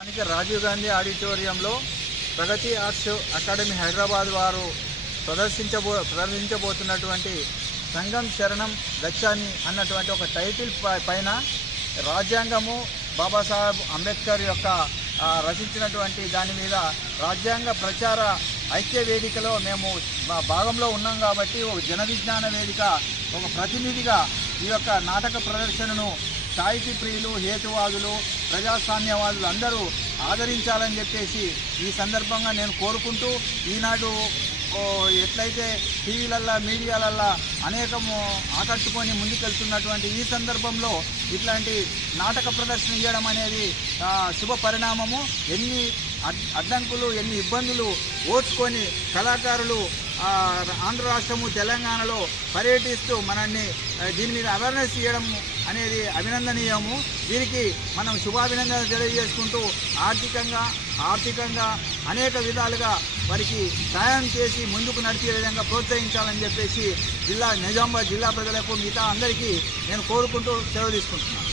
రాజీవ్ గాంధీ ఆడిటోరియంలో ప్రగతి arts academy Hyderabad వారు ప్రదర్శించబోతున్నటువంటి సంఘం శరణం గచ్చామి అన్నటువంటి ఒక టైటిల్ పైన రాజ్యాంగము బాబాసాహెబ్ అంబేద్కర్ యొక్క రచించినటువంటి దాని మీద రాజ్యాంగ ప్రచార ఐక్య వేదికలో మేము భాగంలో ఉన్నాం కాబట్టి ఒక జన విజ్ఞాన వేదిక ఒక ప్రతినిధిగా ఈ యొక్క నాటక ప్రదర్శనను సాహితీ ప్రియులు, హేతువాదులు, ప్రజాస్వామ్యవాదులు అందరూ ఆదరించాలని చెప్పేసి ఈ సందర్భంగా నేను కోరుకుంటూ, ఈనాడు ఎట్లయితే టీవీలల్లో మీడియాలల్లో అనేకము ఆకట్టుకొని ముందుకెళ్తున్నటువంటి ఈ సందర్భంలో ఇట్లాంటి నాటక ప్రదర్శన చేయడం అనేది శుభ పరిణామము. ఎన్ని అడ్డంకులు, ఎన్ని ఇబ్బందులు ఓర్చుకొని కళాకారులు ఆంధ్ర రాష్ట్రము తెలంగాణలో పర్యటిస్తూ మనల్ని దీని మీద అవేర్నెస్ చేయడం అనేది అభినందనీయము. దీనికి మనం శుభాభినందనలు తెలియజేసుకుంటూ ఆర్థికంగా అనేక విధాలుగా వారికి సాయం చేసి ముందుకు నడిచే విధంగా ప్రోత్సహించాలని చెప్పేసి నిజామాబాద్ జిల్లా ప్రజలకు మిగతా అందరికీ నేను కోరుకుంటూ సెలవు తీసుకుంటున్నాను.